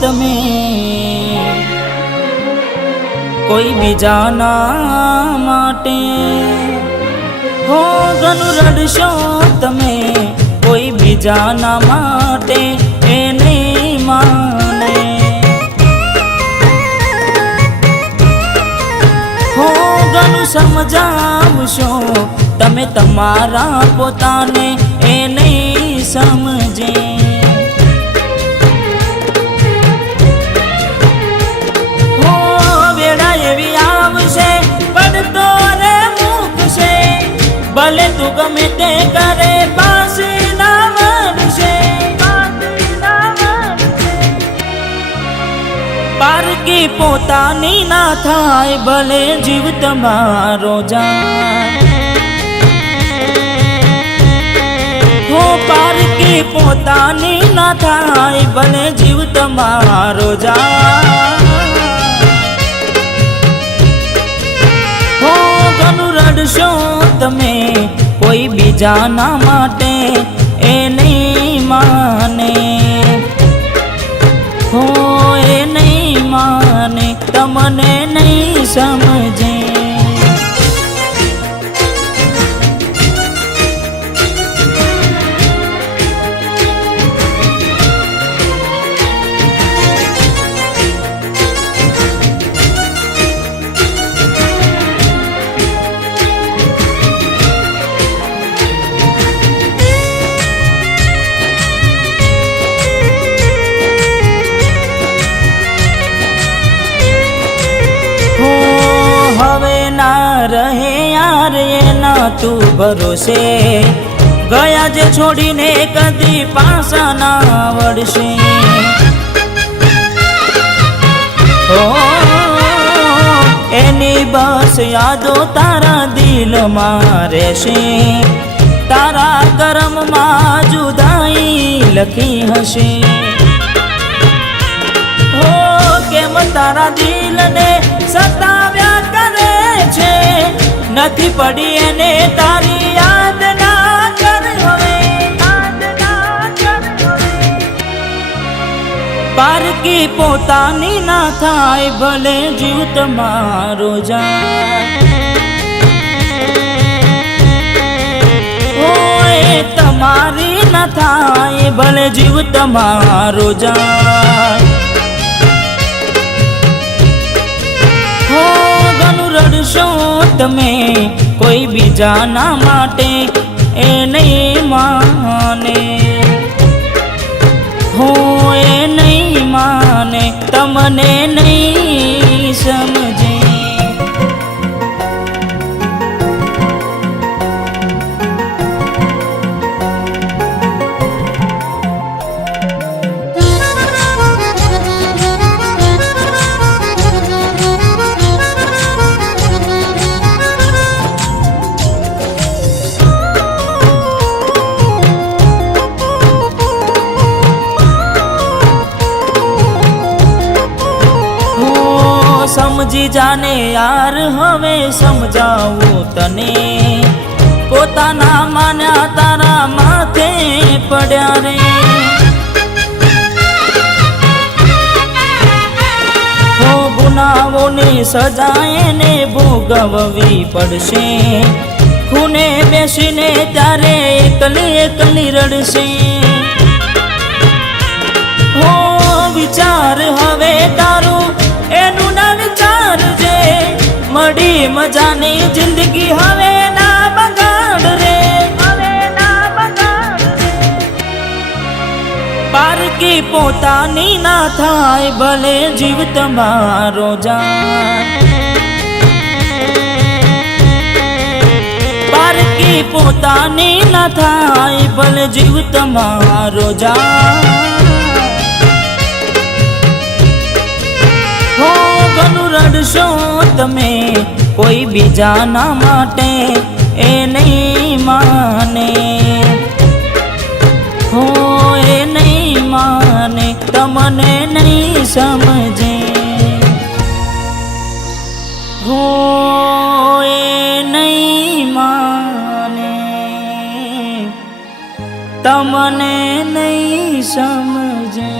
તમે કોઈ બીજાના માટે, હો ઘણું રડશો તમે કોઈ બીજાના માટે એ નહીં માને, હો ઘણું સમજાવશો તમે તમારા પોતાને એ નહીં સમજે, હો વેળા એવી આવશે પડતો રે મૂકશે, ભલે તું ગમે તે કરે પાછી ના વળશે, પારકી પોતાની ના થાય ભલે જીવ તમારો જાય, હો પારકી પોતાની ના થાય ભલે જીવ તમારો જાય, હો ઘણું રડશો તમે કોઈ બીજાના માટે એ નહીં માને, હો એ નહીં માને તમને નહીં સમજે, રહે યાર એના તું ભરોસે, ગયા જે છોડીને કદી પાછા ના વળશે, ઓ એની બસ યાદો તારા દિલમાં રહેશે, તારા કર્મમાં જુદાઈ લખી હશે, હો કેમ તારા દિલને સતાવ્યા કરે છે, નથી પડી એને તારી યાદ ના કર હવે, પારકી પોતાની ના થાય ભલે જીવ તમારો જાય, ઓય તમારી ના થાય ભલે જીવ તમારો જાય, હો ઘણું રડશો તમે કોઈ બીજાના માટે એ નહીં માને, હો એ નહીં માને તમને નહીં સમજે, સમજી જાને યાર હવે સમજાવું તને, પોતાના માન્યા તારા માથે પડ્યા રે, હો ગુનાઓની સજા એને ભોગવવી પડશે, ખૂને બેસીને ત્યારે એકલી એકલી રડશે, હો વિચાર હવે તારું એનું ના વિચારજે, મળી મજાની જિંદગી હવે ના બગાડ રે, પારકી પોતાની ના થાય ભલે જીવ તમારો જાય, પારકી પોતાની ના થાય ભલે જીવ તમારો જાય, હો ઘણું રડશો તમે કોઈ બીજાના માટે એ નહીં માને, હો એ નહીં માને તમને નહીં સમજે, હો એ નહીં માને તમને નહીં સમજે।